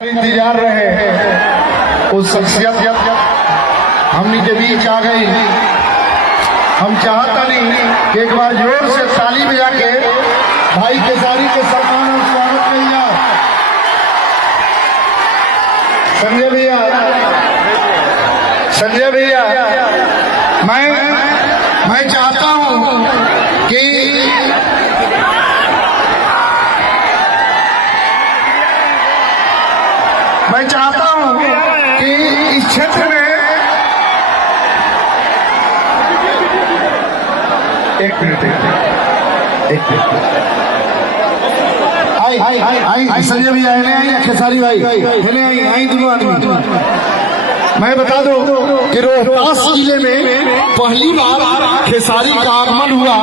इंतजार रहे हैं उस शख्सियत हमनी के बीच आ गई। हम चाहता नहीं कि एक बार जोर से ताली बजा के भाई केसारी के सम्मान और स्वागत किया जाए। संजय भैया मैं चाहता हूं कि इस क्षेत्र में एक मिनट आई संजय भैया आई खेसारी भाई आई दोनों आदमी। मैं बता दूं कि रोहतास जिले में पहली बार खेसारी का आगमन हुआ,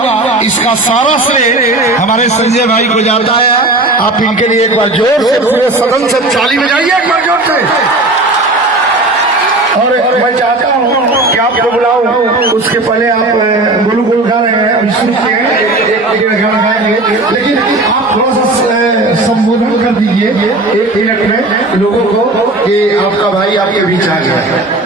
इसका सारा श्रेय हमारे संजय भाई को जाता है। आप इनके लिए एक बार जोर से पूरे सदन से ताली बजाइए, एक बार जोर से। और मैं चाहता हूं कि आपको बुलाऊं, उसके पहले आप गुलू गुल गा रहे हैं, अभी शुरू किए हैं, गाना गाएंगे, लेकिन आप थोड़ा सा संबोधन कर दीजिए एक मिनट में लोगों को कि आपका भाई आपके बीच आ गया है।